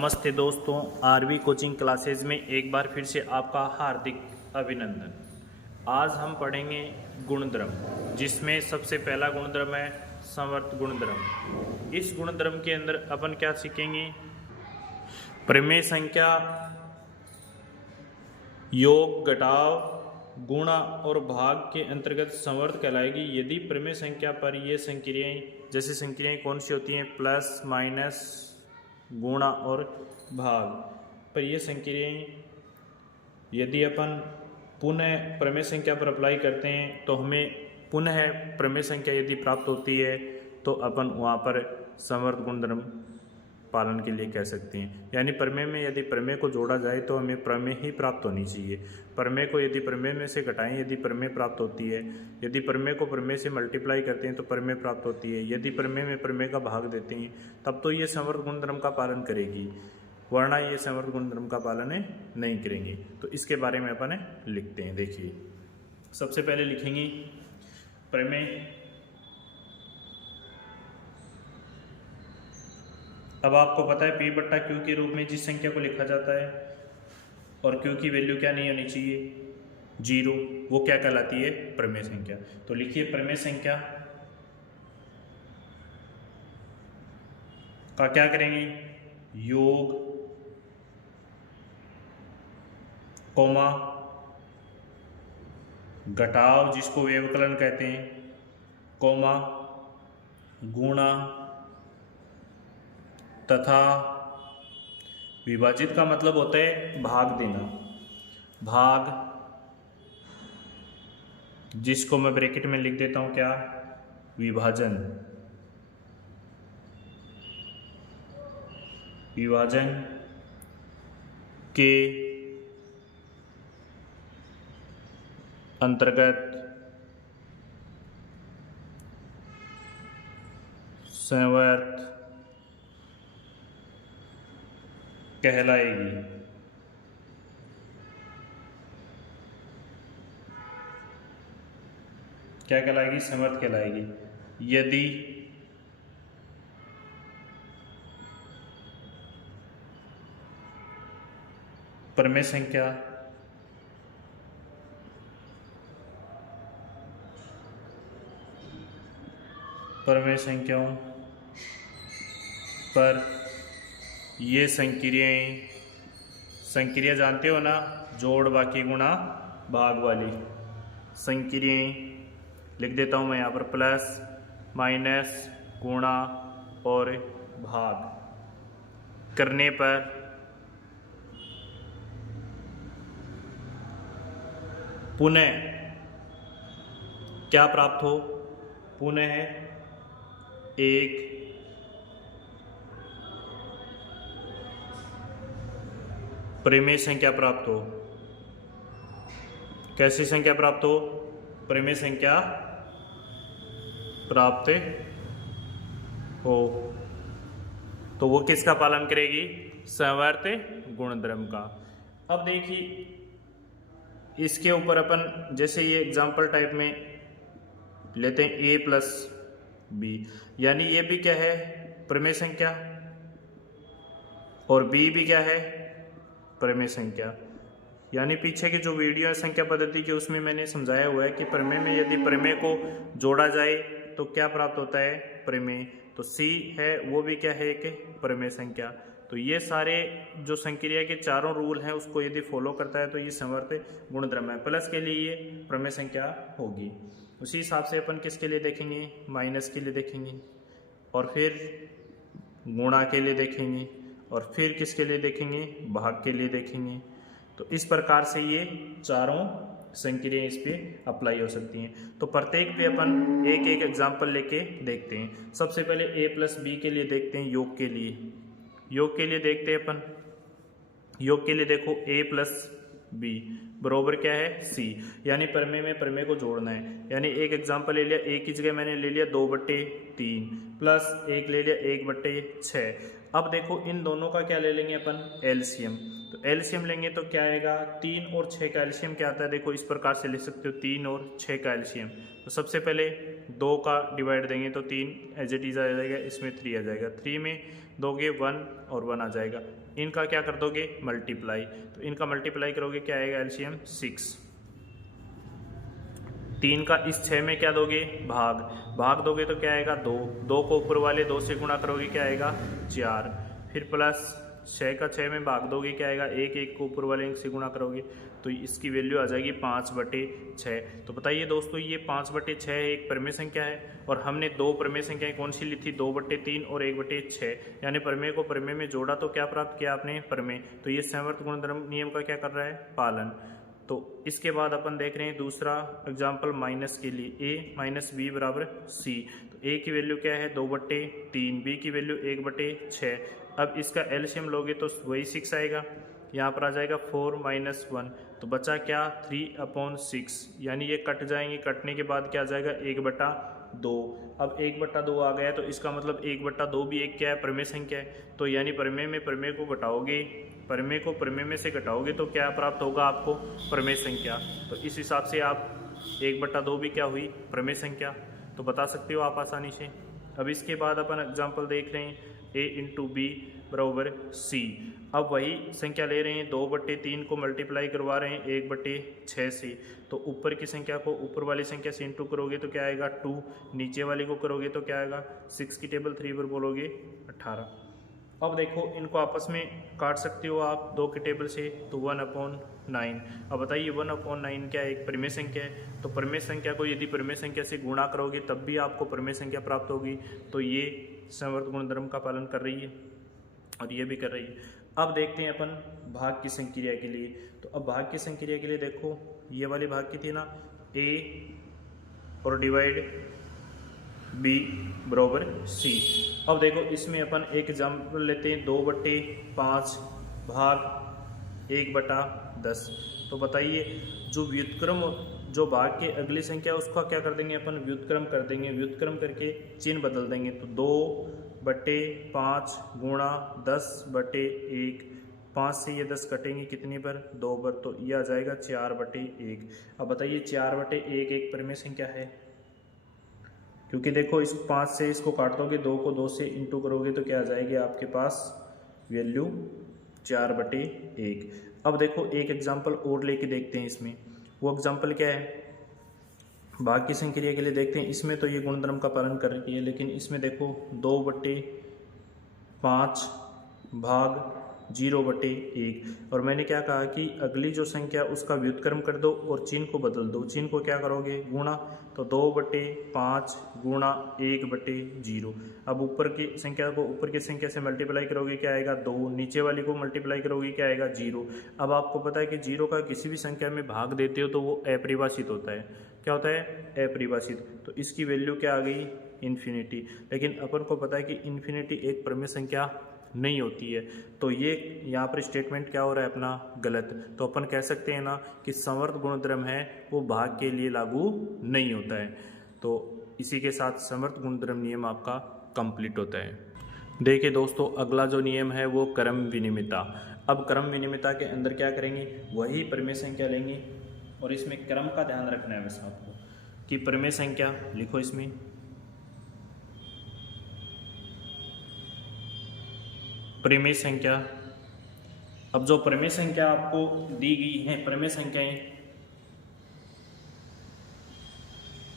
नमस्ते दोस्तों, RV coaching classes में एक बार फिर से आपका हार्दिक अभिनंदन। आज हम पढ़ेंगे गुणधर्म, जिसमें सबसे पहला गुणधर्म है समवर्त गुणधर्म। इस गुणधर्म के अंदर अपन क्या सीखेंगे? प्रमेय संख्या, योग, घटाव, गुणा और भाग के अंतर्गत समवर्त कहलाएगी यदि प्रमेय संख्या पर ये संक्रियाएं, जैसे संक्रियाएं कौन सी होती हैं? प्लस, माइनस, गुणा और भाग पर ये संक्रियाएं यदि अपन पुनः प्रमेय संख्या पर अप्लाई करते हैं तो हमें पुनः प्रमेय संख्या यदि प्राप्त होती है तो अपन वहाँ पर समवर्त गुणधर्म पालन के लिए कह सकते हैं। यानी प्रमेय में यदि प्रमेय को जोड़ा जाए तो हमें प्रमेय ही प्राप्त होनी चाहिए। प्रमेय को यदि प्रमेय में से घटाएं यदि प्रमेय प्राप्त होती है, यदि प्रमेय को प्रमेय से मल्टीप्लाई करते हैं तो प्रमेय प्राप्त होती है, यदि प्रमेय में प्रमेय का भाग देते हैं तब तो ये समवर्त गुणधर्म का पालन करेगी, वरना ये समवर्त गुणधर्म का पालन नहीं करेंगे। तो इसके बारे में अपन लिखते हैं। देखिए, सबसे पहले लिखेंगे प्रमेय। अब आपको पता है P बट्टा Q के रूप में जिस संख्या को लिखा जाता है और Q की वैल्यू क्या नहीं होनी चाहिए? 0, वो क्या कहलाती है? प्रमेय संख्या। तो लिखिए प्रमेय संख्या का क्या करेंगे? योग, कोमा, घटाव जिसको व्यवकलन कहते हैं, कोमा, गुणा तथा विभाजित का मतलब होता है भाग देना, भाग जिसको मैं ब्रैकेट में लिख देता हूं क्या? विभाजन। विभाजन के अंतर्गत समवर्त कहलाएगी। क्या कहलाएगी? समवर्त कहलाएगी यदि प्रमेय संख्या प्रमेय संख्याओं पर ये संक्रिया जानते हो ना, जोड़, बाकी, गुणा, भाग वाली संक्रियाएं लिख देता हूं मैं यहाँ पर, प्लस, माइनस, गुणा और भाग करने पर पुनः क्या प्राप्त हो? पुनः एक प्रमेय संख्या प्राप्त हो। कैसी संख्या प्राप्त हो? प्रमेय संख्या प्राप्त हो। तो वो किसका पालन करेगी? समवर्त गुणधर्म का। अब देखिए, इसके ऊपर अपन जैसे ये एग्जाम्पल टाइप में लेते हैं a प्लस बी, यानी ये भी क्या है? प्रमेय संख्या, और b भी क्या है? प्रमेय संख्या। यानी पीछे की जो वीडियो है संख्या पद्धति की, उसमें मैंने समझाया हुआ है कि प्रमेय में यदि प्रमेय को जोड़ा जाए तो क्या प्राप्त होता है? प्रमेय। तो C है वो भी क्या है? एक प्रमेय संख्या। तो ये सारे जो संक्रिया के चारों रूल हैं उसको यदि फॉलो करता है तो ये समवर्त गुणधर्म है। प्लस के लिए ये प्रमेय संख्या होगी। उसी हिसाब से अपन किसके लिए देखेंगे? माइनस के लिए देखेंगे, और फिर गुणा के लिए देखेंगे, और फिर किसके लिए देखेंगे? भाग के लिए देखेंगे। तो इस प्रकार से ये चारों संक्रियाएं इस पे अप्लाई हो सकती हैं। तो प्रत्येक पे अपन एक एक एग्जाम्पल लेके देखते हैं। सबसे पहले a प्लस बी के लिए देखते हैं, योग के लिए। योग के लिए देखते हैं अपन। योग के लिए देखो a प्लस बी बरोबर क्या है? c। यानी प्रमेय में प्रमेय को जोड़ना है। यानी एक एग्जाम्पल ले लिया, a की जगह मैंने ले लिया 2/3 प्लस 1 ले लिया 1/6। अब देखो इन दोनों का क्या ले लेंगे अपन? एलसीएम। तो एलसीएम लेंगे तो क्या आएगा? 3 और 6 का एलसीएम क्या आता है? देखो इस प्रकार से लिख सकते हो, 3 और 6 का एलसीएम। तो सबसे पहले 2 का डिवाइड देंगे तो 3 एज इट इज आ जाएगा, इसमें 3 आ जाएगा। 3 में दोगे 1 और 1 आ जाएगा। इनका क्या कर दोगे मल्टीप्लाई, तो इनका मल्टीप्लाई करोगे क्या आएगा एलसीएम 6। 3 का इस 6 में क्या दोगे भाग दोगे तो क्या आएगा 2। 2 को ऊपर वाले 2 से गुणा करोगे क्या आएगा 4। फिर प्लस 6 का 6 में भाग दोगे क्या आएगा 1। 1 को ऊपर वाले 1 से गुणा करोगे तो इसकी वैल्यू आ जाएगी 5/6। तो बताइए दोस्तों ये 5/6 एक प्रमेय संख्या है और हमने 2 प्रमेय संख्याएं कौन सी ली थी 2/3 और 1/6, यानी प्रमेय को प्रमेय में जोड़ा तो क्या प्राप्त किया आपने प्रमेय। तो ये समवर्त गुणधर्म नियम का क्या कर रहा है पालन। तो इसके बाद अपन देख रहे हैं दूसरा एग्जाम्पल माइनस के लिए, a माइनस बी बराबर सी। तो a की वैल्यू क्या है 2/3, b की वैल्यू 1/6। अब इसका एलसीएम लोगे तो वही 6 आएगा, यहाँ पर आ जाएगा 4 - 1, तो बचा क्या 3/6, यानी ये कट जाएंगे। कटने के बाद क्या आ जाएगा 1/2। अब 1/2 आ गया तो इसका मतलब 1/2 भी एक क्या है प्रमेय संख्या है। तो यानी प्रमेय में प्रमेय को घटाओगे, प्रमेय को प्रमेय में से घटाओगे तो क्या प्राप्त होगा आपको प्रमेय संख्या। तो इस हिसाब से आप 1/2 भी क्या हुई प्रमेय संख्या, तो बता सकते हो आप आसानी से। अब इसके बाद अपन एग्जाम्पल देख रहे हैं a × b बराबर c। अब वही संख्या ले रहे हैं 2/3 को मल्टीप्लाई करवा रहे हैं 1/6 से। तो ऊपर की संख्या को ऊपर वाली संख्या से इंटू करोगे तो क्या आएगा 2, नीचे वाली को करोगे तो क्या आएगा 6 की टेबल 3 पर बोलोगे 18। अब देखो इनको आपस में काट सकते हो आप 2 की टेबल से, तो 1/9। अब बताइए 1/9 क्या एक प्रमेय संख्या है। तो प्रमेय संख्या को यदि प्रमेय संख्या से गुणा करोगे तब भी आपको प्रमेय संख्या प्राप्त होगी। तो ये समवर्त गुणधर्म का पालन कर रही है और ये भी कर रही है। अब देखते हैं अपन भाग की संक्रिया के लिए। तो अब भाग की संक्रिया के लिए देखो ये वाली भाग की थी ना a और डिवाइड b बराबर c। अब देखो इसमें अपन एक एग्जाम्पल लेते हैं 2/5 भाग 1/10। तो बताइए जो व्युत्क्रम जो भाग के अगली संख्या उसका क्या कर देंगे अपन व्युत्क्रम कर देंगे, व्युत्क्रम करके चिन्ह बदल देंगे। तो 2/5 गुणा 10/1, 5 से ये 10 कटेंगे कितने पर 2 पर, तो ये आ जाएगा 4/1। अब बताइए 4/1 एक प्रमेय संख्या है, क्योंकि देखो इस 5 से इसको काट दोगे 2 को 2 से इंटू करोगे तो क्या आ जाएगी आपके पास वैल्यू 4/1। अब देखो एक एग्जाम्पल और लेके देखते हैं इसमें, वो एग्जाम्पल क्या है भाग की संक्रिया के लिए देखते हैं। इसमें तो ये गुणधर्म का पालन कर रही है, लेकिन इसमें देखो 2/5 भाग 0/1। और मैंने क्या कहा कि अगली जो संख्या उसका व्युत्क्रम कर दो और चिन्ह को बदल दो। चिन्ह को क्या करोगे गुणा, तो 2/5 गुणा 1/0। अब ऊपर की संख्या को ऊपर की संख्या से मल्टीप्लाई करोगे क्या आएगा 2, नीचे वाली को मल्टीप्लाई करोगे क्या आएगा 0। अब आपको पता है कि 0 का किसी भी संख्या में भाग देते हो तो वो अपरिभाषित होता है। क्या होता है अपरिभाषित। तो इसकी वैल्यू क्या आ गई इन्फिनिटी। लेकिन अपन को पता है कि इन्फिनिटी एक प्रमेय संख्या नहीं होती है। तो ये यहाँ पर स्टेटमेंट क्या हो रहा है अपना गलत। तो अपन कह सकते हैं ना कि समवर्त गुणधर्म है वो भाग के लिए लागू नहीं होता है। तो इसी के साथ समवर्त गुणधर्म नियम आपका कंप्लीट होता है। देखिए दोस्तों अगला जो नियम है वो क्रम विनिमयता। अब क्रम विनिमयता के अंदर क्या करेंगे वही प्रमेय संख्या लेंगे और इसमें क्रम का ध्यान रखना है वैसे आपको कि प्रमेय संख्या लिखो इसमें प्रमेय संख्या। अब जो प्रमेय संख्या आपको दी गई है प्रमेय संख्याएं,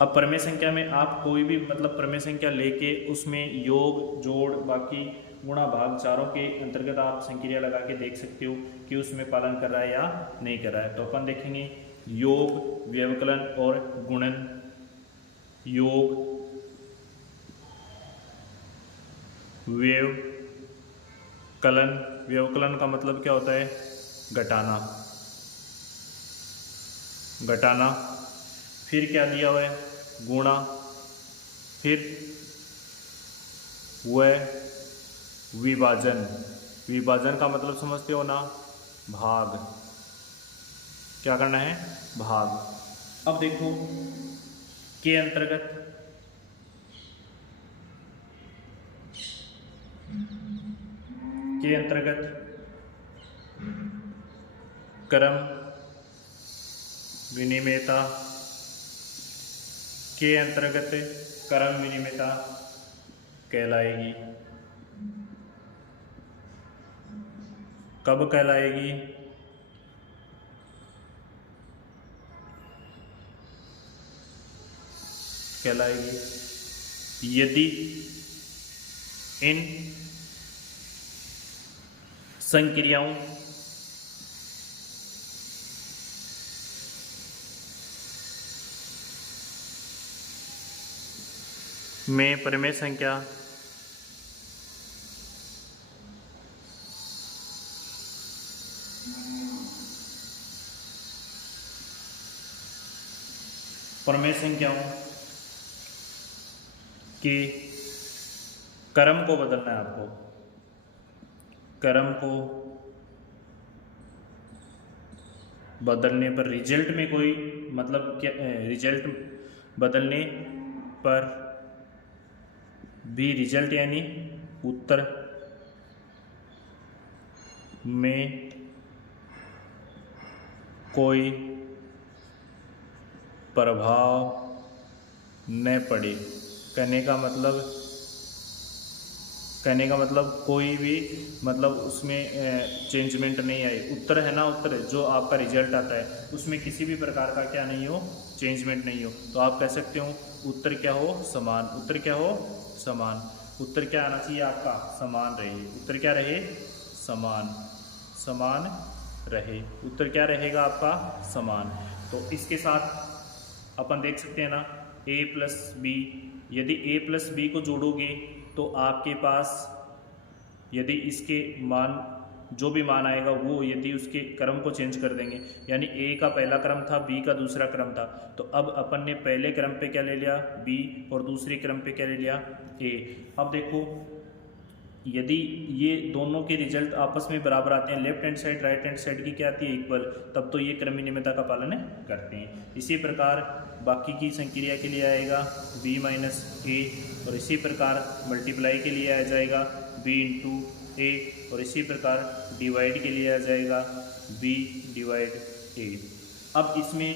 अब प्रमेय संख्या में आप कोई भी मतलब प्रमेय संख्या लेके उसमें योग जोड़ बाकी गुणा भाग चारों के अंतर्गत आप संक्रिया लगा के देख सकते हो कि उसमें पालन कर रहा है या नहीं कर रहा है। तो अपन देखेंगे योग व्यवकलन और गुणन। योग व्यवकलन, व्यवकलन का मतलब क्या होता है घटाना, घटाना। फिर क्या दिया हुआ है गुणा, फिर वह विभाजन, विभाजन का मतलब समझते हो ना भाग, क्या करना है भाग। अब देखो के अंतर्गत क्रम विनिमयता, के अंतर्गत क्रम विनिमयता कहलाएगी। कब कहलाएगी? कहलाएगी यदि इन संक्रियाओं में प्रमेय संख्या संख्याओं के क्रम को बदलना है आपको। क्रम को बदलने पर रिजल्ट में कोई मतलब क्या, रिजल्ट बदलने पर भी रिजल्ट यानी उत्तर में कोई प्रभाव न पड़े। कहने का मतलब कोई भी मतलब उसमें चेंजमेंट नहीं आए। उत्तर है ना, उत्तर जो आपका रिजल्ट आता है उसमें किसी भी प्रकार का क्या नहीं हो, चेंजमेंट नहीं हो, तो आप कह सकते हो उत्तर क्या हो, समान। उत्तर क्या हो, समान। उत्तर क्या आना चाहिए आपका, समान रहे। उत्तर क्या रहे, समान। समान रहे। उत्तर क्या रहेगा आपका, समान। तो इसके साथ अपन देख सकते हैं ना a प्लस बी। यदि a प्लस बी को जोड़ोगे तो आपके पास यदि इसके मान जो भी मान आएगा वो यदि उसके क्रम को चेंज कर देंगे, यानी a का पहला क्रम था, b का दूसरा क्रम था, तो अब अपन ने पहले क्रम पे क्या ले लिया, b, और दूसरे क्रम पे क्या ले लिया, a। अब देखो यदि ये दोनों के रिजल्ट आपस में बराबर आते हैं, left hand side right hand side की क्या आती है, इक्वल, तब तो ये क्रम विनिमयता का पालन करते हैं। इसी प्रकार बाकी की संक्रिया के लिए आएगा b माइनस ए, और इसी प्रकार मल्टीप्लाई के लिए आ जाएगा b इंटू ए, और इसी प्रकार डिवाइड के लिए आ जाएगा b डिवाइड ए। अब इसमें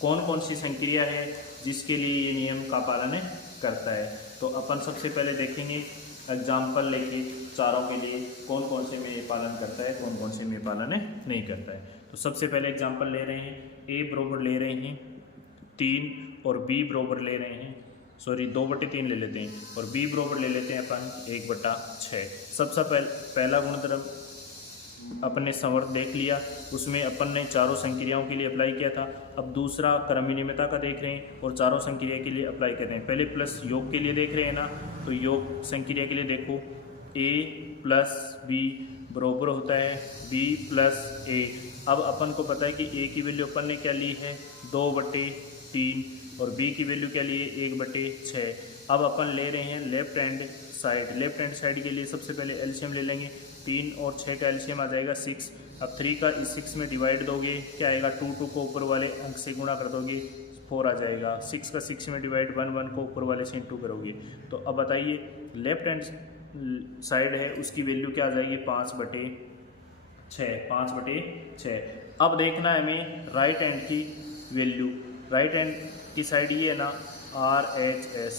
कौन कौन सी संक्रिया है जिसके लिए ये नियम का पालन करता है, तो अपन सबसे पहले देखेंगे एग्जाम्पल लेके चारों के लिए कौन कौन से में ये पालन करता है, कौन कौन से में पालन नहीं करता है। तो सबसे पहले एग्जाम्पल ले रहे हैं, a बराबर ले रहे हैं 3 और b बराबर ले रहे हैं, सॉरी 2/3 ले लेते हैं, और b बराबर ले लेते हैं अपन 1/6। सबसे पहला गुणधर्म अपन ने संवर्त देख लिया, उसमें अपन ने चारों संक्रियाओं के लिए अप्लाई किया था। अब दूसरा क्रम विनिमयता का देख रहे हैं और चारों संक्रिया के लिए अप्लाई कर रहे हैं। पहले प्लस योग के लिए देख रहे हैं ना, तो योग संक्रिया के लिए देखो a प्लस बी बराबर होता है b प्लस ए। अब अपन को पता है कि a की वैल्यू अपन ने क्या ली है 2/3 और b की वैल्यू क्या ली है 1/6। अब अपन ले रहे हैं left hand side. Left hand side के लिए सबसे पहले एलसीएम ले लेंगे, 3 और 6 का एलसीएम आ जाएगा 6। अब 3 का इस 6 में डिवाइड दोगे क्या आएगा, 2 को ऊपर वाले अंक से गुणा कर दोगे 4 आ जाएगा। 6 का 6 में डिवाइड 1 को ऊपर वाले से 2 करोगे। तो अब बताइए लेफ्ट हैंड साइड है उसकी वैल्यू क्या आ जाएगी 5/6। 5/6। अब देखना है हमें राइट हैंड की वैल्यू। राइट हैंड की साइड ये है ना RHS,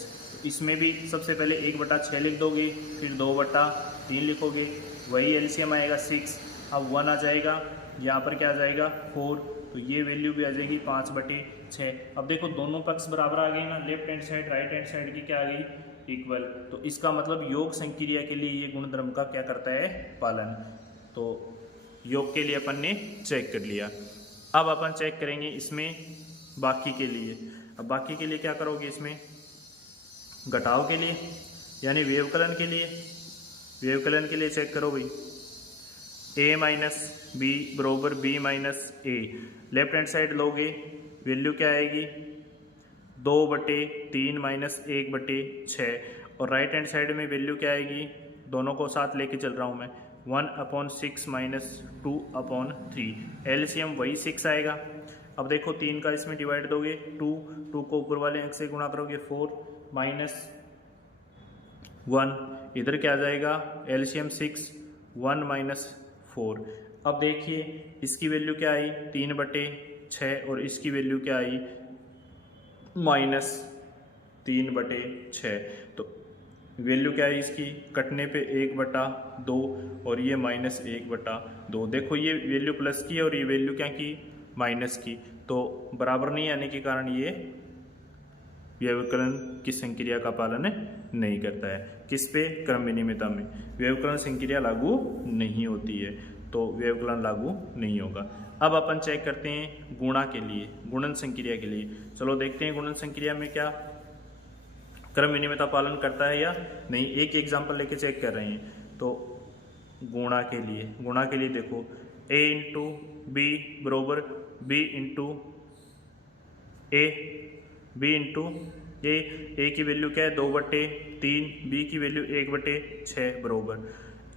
इसमें भी सबसे पहले 1/6 लिख दोगे, फिर 2/3 लिखोगे, वही एलसीएम आएगा 6। अब 1 आ जाएगा, यहाँ पर क्या आ जाएगा 4, तो ये वैल्यू भी आ जाएगी 5/6। अब देखो दोनों पक्ष बराबर आ गए ना, left hand side right hand side की क्या आ गई, इक्वल। तो इसका मतलब योग संक्रिया के लिए ये गुणधर्म का क्या करता है, पालन। तो योग के लिए अपन ने चेक कर लिया। अब अपन चेक करेंगे इसमें बाकी के लिए। अब बाकी के लिए क्या करोगे, इसमें घटाव के लिए यानी व्यवकलन के लिए, व्यवकलन के लिए चेक करो भाई, a माइनस बी बराबर b माइनस ए। लेफ्ट हैंड साइड लोगे वैल्यू क्या आएगी 2/3 माइनस 1/6, और राइट हैंड साइड में वैल्यू क्या आएगी, दोनों को साथ लेके चल रहा हूँ मैं, 1/6 माइनस 2/3। एलसीएम वही 6 आएगा। अब देखो 3 का इसमें डिवाइड दोगे 2 को ऊपर वाले अंक से गुणा करोगे 4 माइनस 1, इधर क्या आ जाएगा एलसीएम 6, 1 माइनस 4। अब देखिए इसकी वैल्यू क्या आई 3/6 और इसकी वैल्यू क्या आई 3/6। तो वैल्यू क्या है इसकी, कटने पे 1/2 और ये -1/2। देखो ये वैल्यू प्लस की और ये वैल्यू क्या की, माइनस की, तो बराबर नहीं आने के कारण ये व्यवकलन की संक्रिया का पालन नहीं करता है। किस पे, क्रम विनिमयता में व्यवकलन संक्रिया लागू नहीं होती है, तो व्यवकलन लागू नहीं होगा। अब अपन चेक करते हैं गुणा के लिए, गुणन संक्रिया के लिए। चलो देखते हैं गुणन संक्रिया में क्या क्रम विनिमयता पालन करता है या नहीं। एक एग्जाम्पल लेके चेक कर रहे हैं। तो गुणा के लिए देखो a इंटू बी बरोबर b इंटू ए की वैल्यू क्या है 2/3, बी की वैल्यू 1/6 बरोबर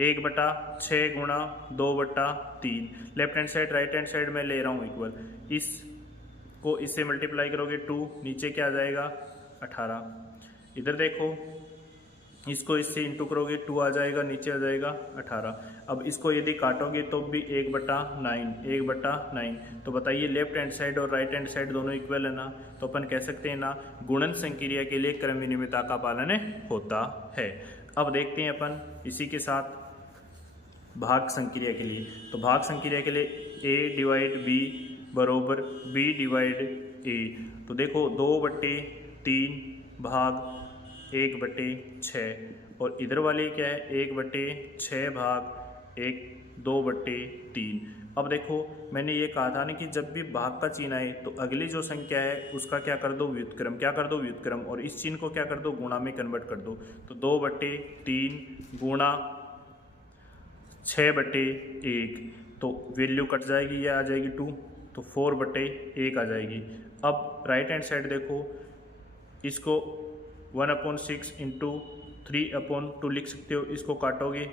1/6 गुणा 2/3। Left hand side right hand side में ले रहा हूँ इक्वल, इसको इससे मल्टीप्लाई करोगे 2, नीचे क्या आ जाएगा 18। इधर देखो इसको इससे इंटू करोगे 2 आ जाएगा, नीचे आ जाएगा 18। अब इसको यदि काटोगे तो भी 1/9। तो बताइए लेफ्ट हैंड साइड और राइट हैंड साइड दोनों इक्वल है ना, तो अपन कह सकते हैं ना गुणन संक्रिया के लिए क्रम विनिमयता का पालन होता है। अब देखते हैं अपन इसी के साथ भाग संक्रिया के लिए। तो भाग संक्रिया के लिए a/b बरोबर b/a। तो देखो 2/3 भाग 1/6 और इधर वाली क्या है 1/6 भाग 2/3। अब देखो मैंने ये कहा था ना कि जब भी भाग का चिन्ह आए तो अगली जो संख्या है उसका क्या कर दो व्युत्क्रम, और इस चिन्ह को क्या कर दो गुणा में कन्वर्ट कर दो। तो 2/3 गुणा 6/1, तो वैल्यू कट जाएगी, ये आ जाएगी 2, तो 4/1 आ जाएगी। अब राइट हैंड साइड देखो, इसको 1/6 इंटू 3/2 लिख सकते हो, इसको काटोगे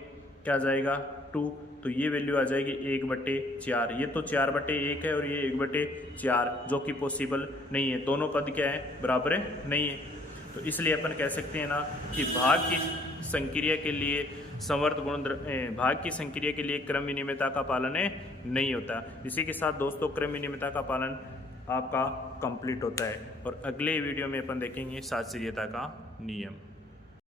क्या आ जाएगा 2, तो ये वैल्यू आ जाएगी 1/4। ये तो 4/1 है और ये 1/4, जो कि पॉसिबल नहीं है, दोनों पद क्या है बराबर है नहीं है। तो इसलिए अपन कह सकते हैं ना कि भाग की संक्रिया के लिए समवर्त भाग की संक्रिया के लिए क्रम विनिमयता का पालन नहीं होता। इसी के साथ दोस्तों क्रम विनिमयता का पालन आपका कंप्लीट होता है और अगले वीडियो में अपन देखेंगे शास्त्रीयता का नियम।